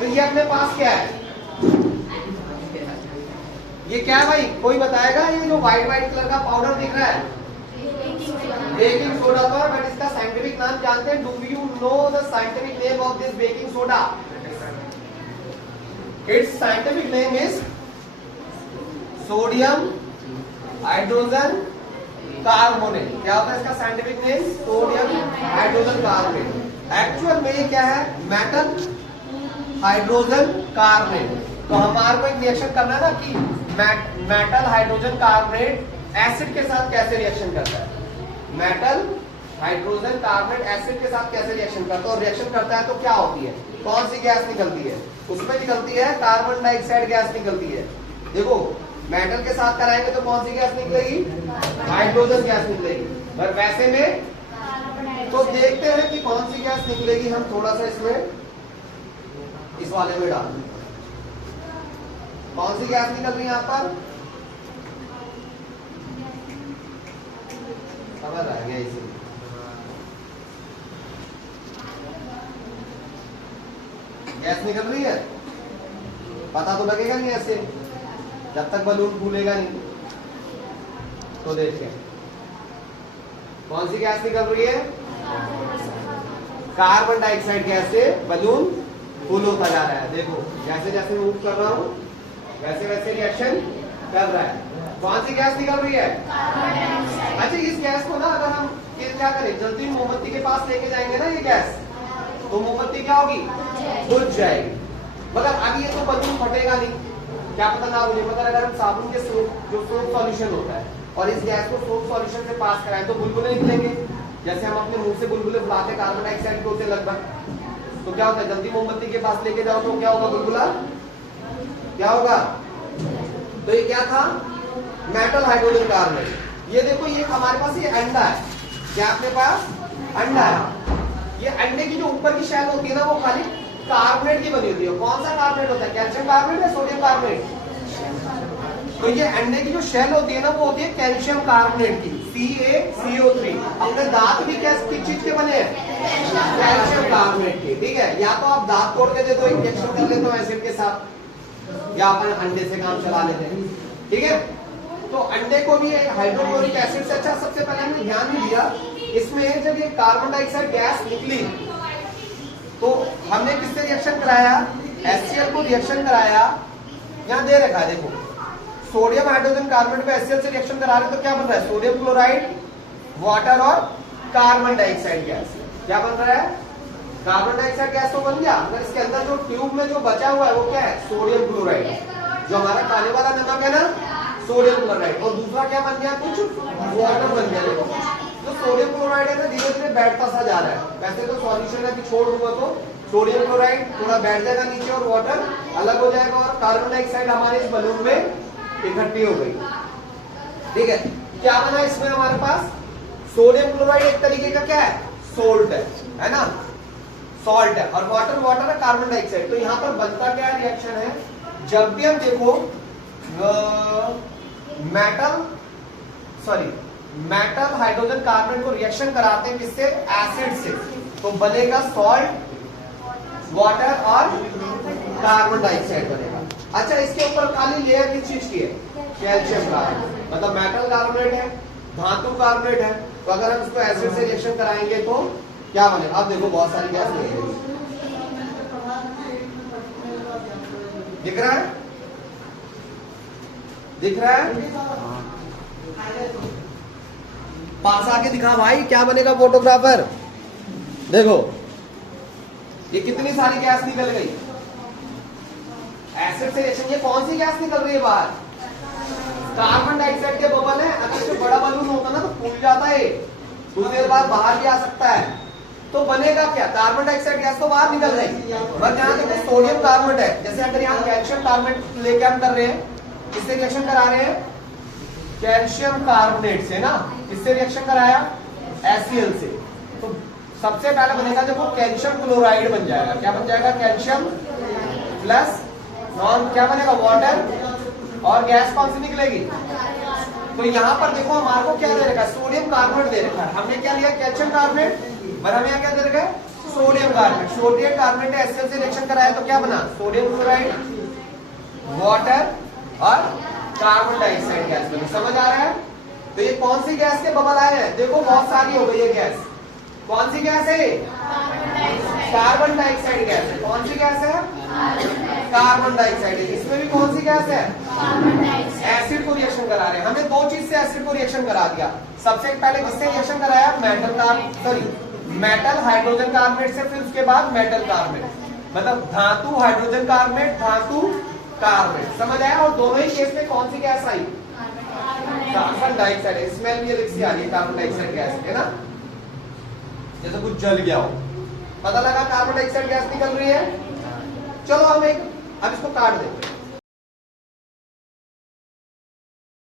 तो ये अपने पास क्या है, ये क्या है भाई, कोई बताएगा? ये जो व्हाइट व्हाइट कलर का पाउडर दिख रहा है बेकिंग सोडा था, बट इसका साइंटिफिक नाम जानते हैं? Do you know the scientific name of this baking soda? It's scientific name is sodium hydrogen carbonate. क्या होता है इसका scientific name? Sodium hydrogen carbonate. Actual में ये क्या है? Metal hydrogen carbonate. तो हमारे को एक रिएक्शन करना है ना कि मेटल हाइड्रोजन कार्बोनेट एसिड के साथ कैसे रिएक्शन करता है। मेटल हाइड्रोजन कार्बोनेट एसिड के साथ कैसे रिएक्शन करता है, और रिएक्शन करता है तो क्या होती है, कौन सी गैस निकलती है? उसमें निकलती है कार्बन डाइऑक्साइड गैस निकलती है। देखो मेटल के साथ कराएंगे तो कौन सी गैस निकलेगी? हाइड्रोजन गैस निकलेगी। और वैसे में तो देखते हैं कि कौन सी गैस निकलेगी। हम थोड़ा सा इसमें इस वाले में डाल दें, कौन सी गैस निकल रही है यहाँ पर? समझ आ गया इसे? गैस निकल रही है, पता तो लगेगा नहीं ऐसे जब तक बलून फूलेगा नहीं। तो देखते हैं कौन सी गैस निकल रही है? कार्बन डाइऑक्साइड गैस से बलून फुल होता जा रहा है। देखो जैसे जैसे मूव कर रहा हूं वैसे वैसे रिएक्शन कर रहा है। कौन सी गैस निकल रही है? अच्छा, इस गैस को ना अगर हम क्या करें, जल्दी मोमबत्ती के पास लेके जाएंगे ना ये गैस, तो मोमबत्ती क्या होगी? बुझ जाएगी। मगर अब ये तो बलून फटेगा नहीं, क्या पता ना बुझे। मगर अगर हम साबुन के जो सोप सॉल्यूशन होता है और इस गैस को सोप सॉल्यूशन से पास कराएं तो बुलबुले निकलेंगे। जैसे हम अपने मुंह से बुलबुले फुलाते कार्बन डाइऑक्साइड को लगभग, तो क्या होता है, जल्दी मोमबत्ती के पास लेके जाओ तो क्या होगा? बुलबुला क्या होगा? तो ये क्या था? Metal hydrogen carbonate. ये देखो ये हमारे पास ये अंडा है, क्या अपने पास अंडा है। ये अंडे की जो ऊपर की शैल होती है ना वो खाली कार्बोनेट की बनी होती है। कौन सा कार्बोनेट होता है? कैल्शियम कार्बोनेट या सोडियम कार्बोनेट? तो ये अंडे की जो शेल होती है ना वो होती है कैल्शियम कार्बोनेट की, CaCO3। अपने दांत भी किस चीज के बने हैं? कैल्शियम कार्बोनेट के। ठीक है, या तो आप दांत तोड़ के दे दो, इंजेक्शन कर लेते हो एसिड के साथ, या अपन अंडे से काम चला लेते हैं। ठीक है, तो अंडे को भी हाइड्रोक्लोरिक एसिड से, अच्छा सबसे पहले हमने ध्यान नहीं दिया इसमें, जब ये कार्बन डाइऑक्साइड गैस निकली तो हमने किससे रिएक्शन कराया? HCl को रिएक्शन कराया। यहां दे रखा है देखो, सोडियम हाइड्रोजन कार्बोनेट को HCl से रिएक्शन करा रहे तो क्या बन रहा है? सोडियम क्लोराइड, वाटर और कार्बन डाइऑक्साइड गैस। क्या बन रहा है? कार्बन डाइऑक्साइड गैस तो बन गया, मगर इसके अंदर जो ट्यूब में जो बचा हुआ है वो क्या है? Sodium chloride. जो हमारा खाने वाला नमक है ना, सोडियम क्लोराइड। और दूसरा क्या बन गया? कुछ वाटर बन गया। देखो जो सोडियम क्लोराइड है ना धीरे धीरे बैठता सा जा रहा है। वैसे तो सॉल्यूशन है कि छोड़ दूंगा तो सोडियम क्लोराइड थोड़ा बैठ जाएगा नीचे और वाटर अलग हो जाएगा, और कार्बन डाइऑक्साइड हमारे इस बलून में इकट्ठी हो गई। ठीक है, क्या बना इसमें हमारे पास? सोडियम क्लोराइड एक तरीके का क्या है? सोल्ट है ना, सॉल्ट है, और वाटर वाटर है, कार्बन डाइऑक्साइड। तो यहाँ पर बनता क्या रिएक्शन है? जब भी हम देखो मेटल हाइड्रोजन कार्बोनेट को रिएक्शन कराते हैं किससे? एसिड से, तो बनेगा सॉल्ट, वाटर और कार्बन डाइऑक्साइड बनेगा। अच्छा, इसके ऊपर खाली लेयर किस चीज की है? Calcium carbonate. मतलब मेटल कार्बोनेट है, धातु कार्बोनेट है, तो अगर हम इसको एसिड से रिएक्शन कराएंगे तो क्या बनेगा? अब देखो बहुत सारी गैस निकलेगी, दिख रहा है? दिख रहा है? पास आके दिखा भाई, क्या बनेगा फोटोग्राफर? देखो ये कितनी सारी गैस निकल गई एसिड से रिएक्शन। ये कौन सी गैस निकल रही है बाहर? कार्बन डाइऑक्साइड के बबल है। अगर इससे बड़ा बलून होता ना तो फूल जाता है, कुछ देर बाद बाहर भी आ सकता है। तो बनेगा क्या? कार्बन डाइऑक्साइड गैस तो बाहर निकल रही है, बट यहाँ देखो सोडियम कार्बोनेट है। जैसे अगर यहाँ कैल्शियम कार्बोनेट लेके हम कर रहे हैं, किससे रिएक्शन करा रहे हैं? कैल्शियम कार्बोनेट से ना। किससे रिएक्शन कराया? HCl से। तो सबसे पहले बनेगा जब वो कैल्शियम क्लोराइड बन जाएगा। क्या बन जाएगा? कैल्शियम प्लस नॉन क्या बनेगा? वाटर, और गैस कौन सी निकलेगी? तो यहाँ पर देखो हमारे को क्या दे रखा है? सोडियम कार्बोनेट दे रखा है। हमने क्या लिया? Calcium carbonate. पर हमें यहाँ क्या दे रखा है? Sodium carbonate. सोडियम कार्बोनेट ने HCl से रिएक्शन कराया तो क्या बना? सोडियम क्लोराइड, वाटर और कार्बन डाइऑक्साइड गैस बनी। समझ आ रहा है? तो ये कौन सी गैस के बबल आए हैं? देखो बहुत सारी हो गई है गैस। कौन सी गैस है? कार्बन डाइऑक्साइड गैस है। कौन सी गैस है? कार्बन डाइऑक्साइड है। इसमें भी कौन सी गैस है? एसिड को रिएक्शन करा रहे हैं। हमने दो चीज से एसिड को रिएक्शन करा दिया। सबसे पहले किससे रिएक्शन कराया? मेटल हाइड्रोजन कार्बोनेट से, फिर उसके बाद मेटल कार्बोनेट, मतलब धातु हाइड्रोजन कार्बोनेट, धातु कार्बोनेट। समझ आया? और दोनों ही केस में कौन सी गैस आई? Carbon dioxide. स्मेल भी अलग सी आ रही है कार्बन डाइऑक्साइड गैस, है ना? जैसे कुछ जल गया हो। पता लगा कार्बन डाइऑक्साइड गैस निकल रही है। चलो हम अब इसको काट देते हैं।